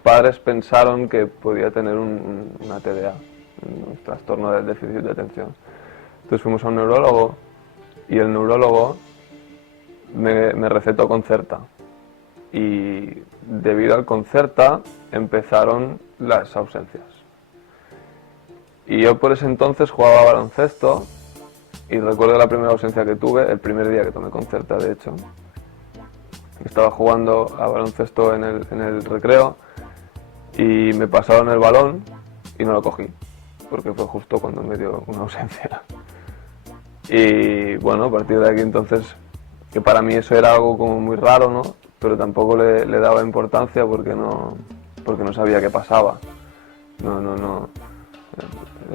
padres pensaron que podía tener una TDA, un trastorno del déficit de atención. Entonces fuimos a un neurólogo y el neurólogo me recetó Concerta. Y debido al Concerta empezaron las ausencias. Y yo por ese entonces jugaba baloncesto y recuerdo la primera ausencia que tuve, el primer día que tomé Concerta de hecho. Estaba jugando a baloncesto en el recreo y me pasaron el balón y no lo cogí, porque fue justo cuando me dio una ausencia. Y bueno, a partir de aquí entonces, que para mí eso era algo como muy raro, ¿no? Pero tampoco le daba importancia porque no sabía qué pasaba. No.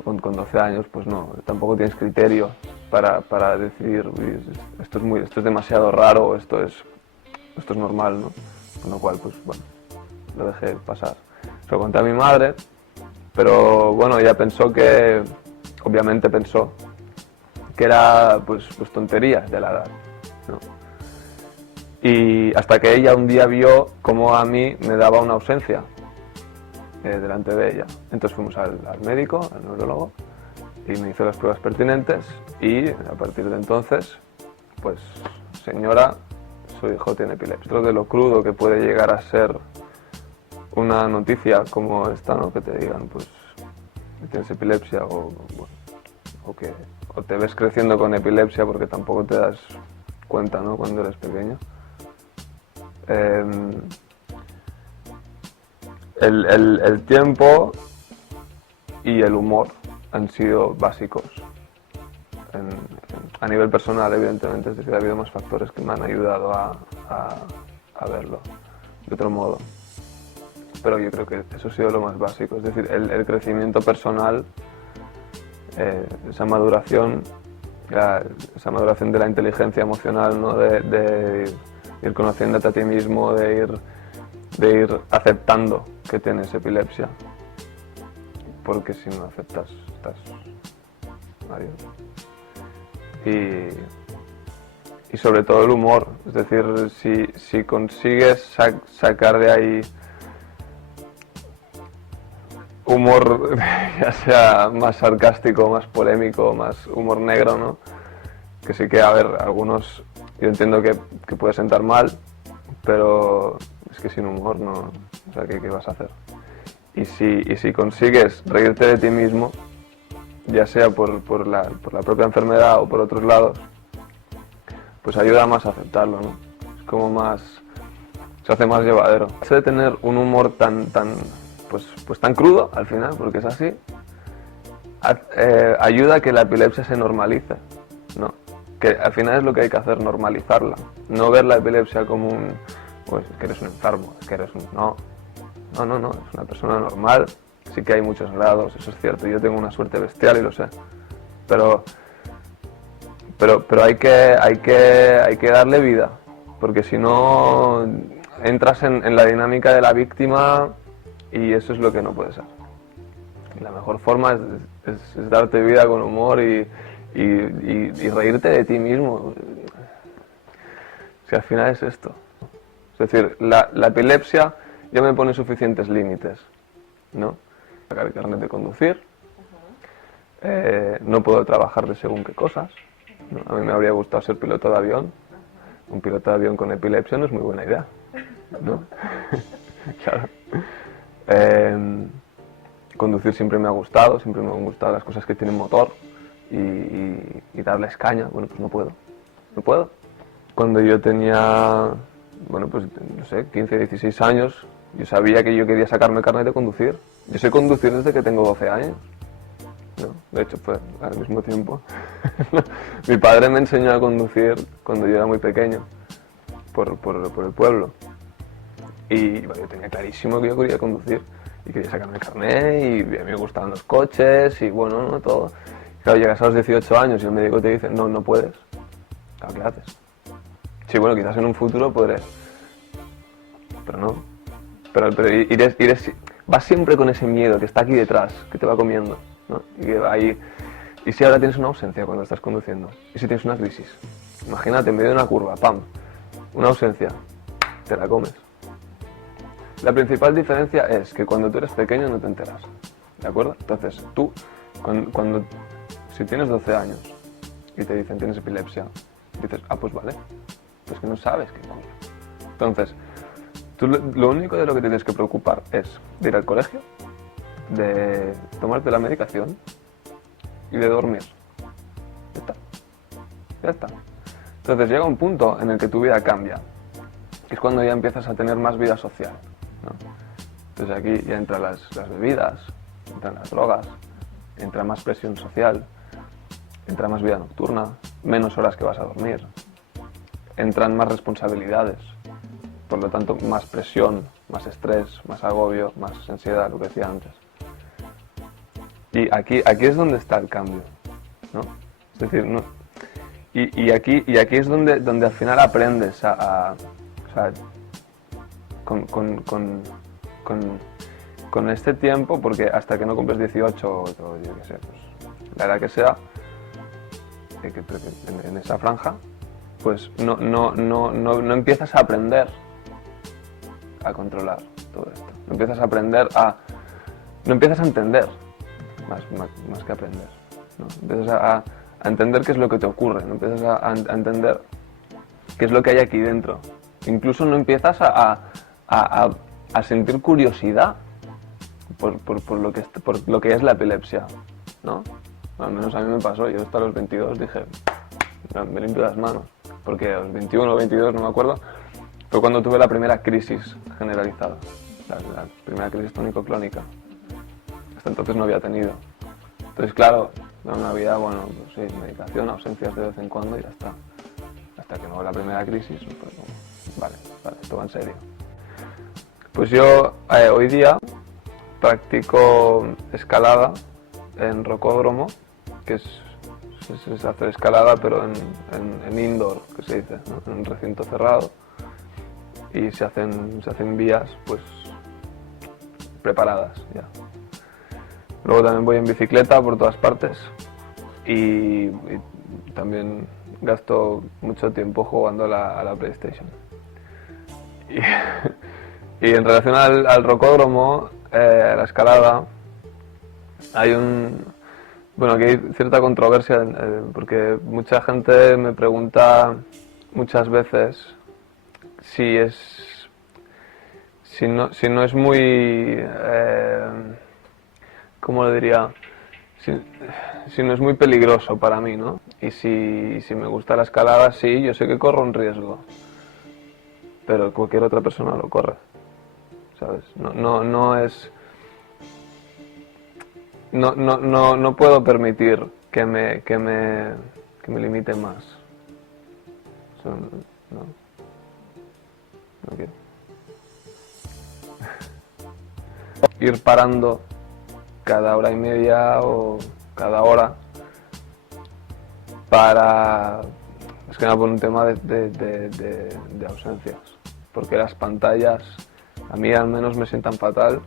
Con 12 años, pues no, tampoco tienes criterio para decidir, esto es demasiado raro, esto es normal, ¿no? Con lo cual, pues bueno, lo dejé pasar. Se lo conté a mi madre, pero bueno, ella obviamente pensó que era pues tonterías de la edad, ¿no? Y hasta que ella un día vio cómo a mí me daba una ausencia delante de ella. Entonces fuimos al médico, al neurólogo, y me hizo las pruebas pertinentes y a partir de entonces, pues señora, su hijo tiene epilepsia. Dentro de lo crudo que puede llegar a ser una noticia como esta, ¿no? Que te digan, pues, que tienes epilepsia o te ves creciendo con epilepsia porque tampoco te das cuenta, ¿no? Cuando eres pequeño. El tiempo y el humor han sido básicos a nivel personal, evidentemente, es decir, ha habido más factores que me han ayudado a verlo de otro modo, pero yo creo que eso ha sido lo más básico, es decir, el crecimiento personal, esa maduración de la inteligencia emocional, ¿no? De ir conociéndote a ti mismo, de ir aceptando que tienes epilepsia, porque si no aceptas, estás adiós. Y sobre todo el humor, es decir, si consigues sacar de ahí humor, ya sea más sarcástico, más polémico, más humor negro, ¿no? Que sí que, a ver, algunos yo entiendo que puede sentar mal, pero es que sin humor no, o sea, ¿qué vas a hacer? Y si consigues reírte de ti mismo, ya sea por la propia enfermedad o por otros lados, pues ayuda más a aceptarlo, ¿no? Es como más, se hace más llevadero. El hecho de tener un humor tan crudo al final, porque es así, ayuda a que la epilepsia se normalice, ¿no? Que al final es lo que hay que hacer, normalizarla, no ver la epilepsia como pues que eres un enfermo, que eres un... No, es una persona normal, sí que hay muchos grados, eso es cierto, yo tengo una suerte bestial y lo sé, pero hay que darle vida, porque si no entras en la dinámica de la víctima y eso es lo que no puede ser. Y la mejor forma es darte vida con humor y reírte de ti mismo. Si al final es esto. Es decir, la epilepsia ya me pone suficientes límites, ¿no? Sacar el carnet de conducir, no puedo trabajar de según qué cosas, ¿no? A mí me habría gustado ser piloto de avión. Un piloto de avión con epilepsia no es muy buena idea, ¿no? Claro. Conducir siempre me ha gustado las cosas que tienen motor y darles caña. Bueno, pues no puedo. Cuando yo tenía, bueno, pues no sé, 15, 16 años, yo sabía que yo quería sacarme el carnet de conducir. Yo sé conducir desde que tengo 12 años. No, de hecho fue al mismo tiempo. Mi padre me enseñó a conducir cuando yo era muy pequeño, por el pueblo. Y bueno, yo tenía clarísimo que yo quería conducir y quería sacarme el carnet y a mí me gustaban los coches y bueno, no todo. Claro, llegas a los 18 años y el médico te dice, no puedes. Claro, ¿qué haces? Sí, bueno, quizás en un futuro podré. Pero no. Pero vas siempre con ese miedo que está aquí detrás, que te va comiendo, ¿no? Y que va ahí. ¿Y si ahora tienes una ausencia cuando estás conduciendo? ¿Y si tienes una crisis? Imagínate, en medio de una curva, ¡pam! Una ausencia. Te la comes. La principal diferencia es que cuando tú eres pequeño no te enteras, ¿de acuerdo? Entonces, tú, si tienes 12 años y te dicen tienes epilepsia, dices, ah, pues vale, pues que no sabes qué ocurre. Entonces, tú lo único de lo que tienes que preocupar es de ir al colegio, de tomarte la medicación y de dormir. Ya está. Ya está. Entonces llega un punto en el que tu vida cambia. Es cuando ya empiezas a tener más vida social, ¿no? Entonces aquí ya entran las bebidas, entran las drogas, entra más presión social, entra más vida nocturna, menos horas que vas a dormir, entran más responsabilidades, por lo tanto más presión, más estrés, más agobio, más ansiedad, lo que decía antes. Y aquí es donde está el cambio, ¿no? Es decir, no, y aquí es donde al final aprendes o sea, con este tiempo, porque hasta que no cumples 18 o yo qué sé, pues, la edad que sea, en esa franja, pues no empiezas a aprender a controlar todo esto. No empiezas a aprender no empiezas a entender, más que aprender, ¿no? Empiezas a entender qué es lo que te ocurre, no empiezas a entender qué es lo que hay aquí dentro. Incluso no empiezas a sentir curiosidad por lo que es la epilepsia, ¿no? Al menos a mí me pasó. Yo hasta los 22 dije, me limpio las manos, porque a los 21 o 22, no me acuerdo, fue cuando tuve la primera crisis generalizada, la primera crisis tónico-clónica. Hasta entonces no había tenido. Entonces, claro, no había, bueno, pues sí, medicación, ausencias de vez en cuando y ya está. Hasta que no hubo la primera crisis, pues vale, esto va en serio. Pues yo hoy día practico escalada en rocódromo, que es hacer escalada pero en indoor, que se dice, ¿no? En un recinto cerrado, y se hacen vías pues preparadas ya. Luego también voy en bicicleta por todas partes y también gasto mucho tiempo jugando a la PlayStation. Y en relación al rocódromo, a la escalada, bueno, aquí hay cierta controversia porque mucha gente me pregunta muchas veces si no es muy, ¿cómo lo diría? Si no es muy peligroso para mí, ¿no? Y si me gusta la escalada, sí, yo sé que corro un riesgo, pero cualquier otra persona lo corre, ¿sabes? No es... No puedo permitir que me limite más. Eso no quiero. Ir parando cada hora y media o cada hora para... Es que nada, por un tema de ausencias. Porque las pantallas a mí al menos me sientan fatal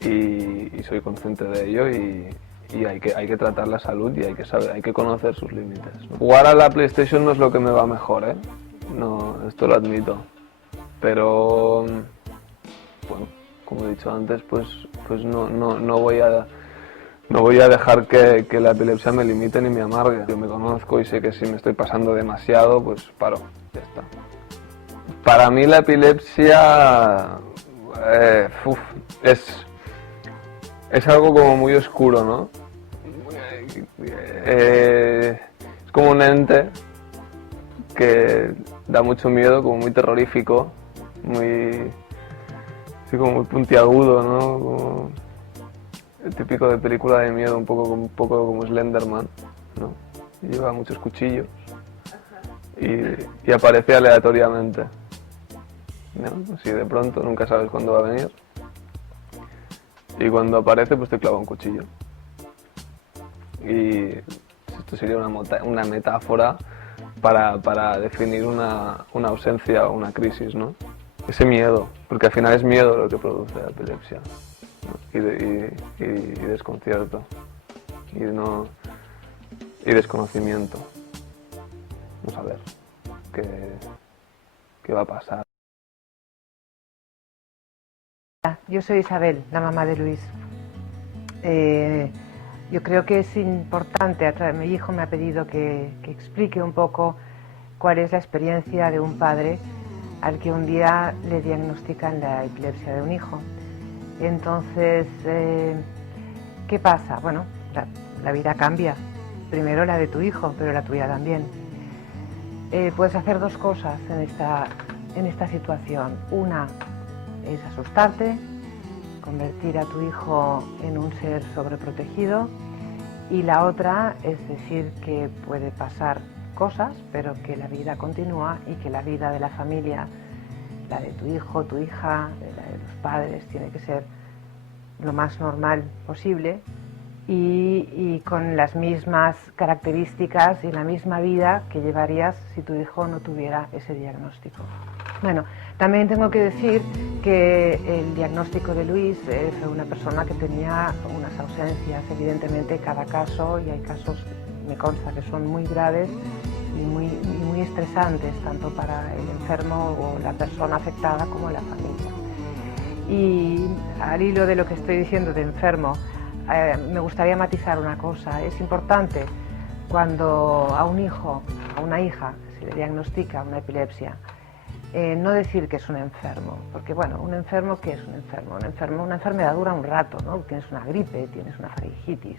y soy consciente de ello y hay que tratar la salud y hay que conocer sus límites, ¿no? Jugar a la PlayStation no es lo que me va mejor, ¿eh? No, esto lo admito. Pero, bueno, como he dicho antes, pues no voy a dejar que la epilepsia me limite ni me amargue. Yo me conozco y sé que si me estoy pasando demasiado, pues paro, ya está. Para mí la epilepsia es algo como muy oscuro, ¿no? Es como un ente que da mucho miedo, como muy terrorífico, así como muy puntiagudo, ¿no? Como el típico de película de miedo, un poco como Slenderman, ¿no? Y lleva muchos cuchillos y aparece aleatoriamente, ¿no? Así de pronto, nunca sabes cuándo va a venir. Y cuando aparece, pues te clava un cuchillo. Y esto sería una metáfora para definir una ausencia o una crisis, ¿no? Ese miedo, porque al final es miedo lo que produce la epilepsia, ¿no? Y desconcierto y desconocimiento. Vamos a ver qué va a pasar. Yo soy Isabel, la mamá de Luis. Yo creo que es importante, mi hijo me ha pedido que explique un poco cuál es la experiencia de un padre al que un día le diagnostican la epilepsia de un hijo. Entonces, ¿qué pasa? Bueno, la vida cambia. Primero la de tu hijo, pero la tuya también. Puedes hacer dos cosas en esta situación. Una es asustarte, convertir a tu hijo en un ser sobreprotegido, y la otra es decir que puede pasar cosas, pero que la vida continúa y que la vida de la familia, la de tu hijo, tu hija, la de los padres, tiene que ser lo más normal posible y con las mismas características y la misma vida que llevarías si tu hijo no tuviera ese diagnóstico. Bueno, también tengo que decir que el diagnóstico de Luis fue una persona que tenía unas ausencias, evidentemente cada caso, y hay casos, me consta, que son muy graves y muy estresantes, tanto para el enfermo o la persona afectada como la familia. Y al hilo de lo que estoy diciendo de enfermo, me gustaría matizar una cosa. Es importante cuando a un hijo, a una hija, se le diagnostica una epilepsia, no decir que es un enfermo, porque bueno, un enfermo, ¿qué es un enfermo? Una enfermedad dura un rato, ¿no? Tienes una gripe, tienes una faringitis,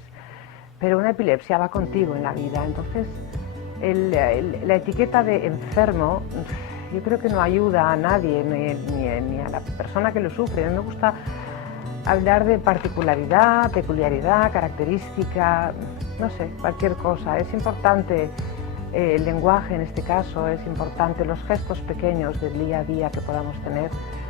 pero una epilepsia va contigo en la vida. Entonces, la etiqueta de enfermo, yo creo que no ayuda a nadie, ni a la persona que lo sufre. A mí me gusta hablar de particularidad, peculiaridad, característica, no sé, cualquier cosa. Es importante el lenguaje en este caso, es importante los gestos pequeños del día a día que podamos tener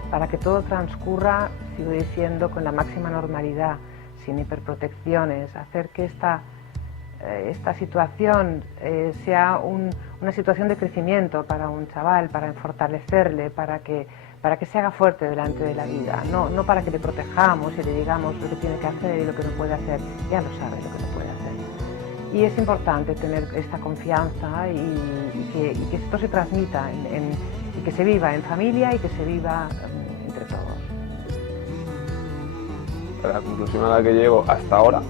para que todo transcurra, sigo diciendo, con la máxima normalidad, sin hiperprotecciones, hacer que esta situación sea una situación de crecimiento para un chaval, para fortalecerle, para que se haga fuerte delante de la vida, no para que le protejamos y le digamos lo que tiene que hacer y lo que no puede hacer. Ya lo sabe lo que no puede hacer. Y es importante tener esta confianza y que esto se transmita y que se viva en familia y que se viva entre todos. La conclusión a la que llego hasta ahora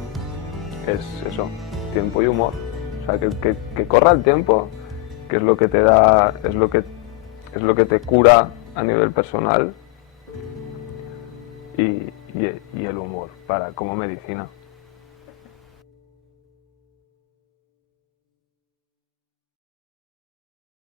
es eso, tiempo y humor. O sea, que corra el tiempo, que es lo que te da, es lo que te cura a nivel personal, y el humor como medicina.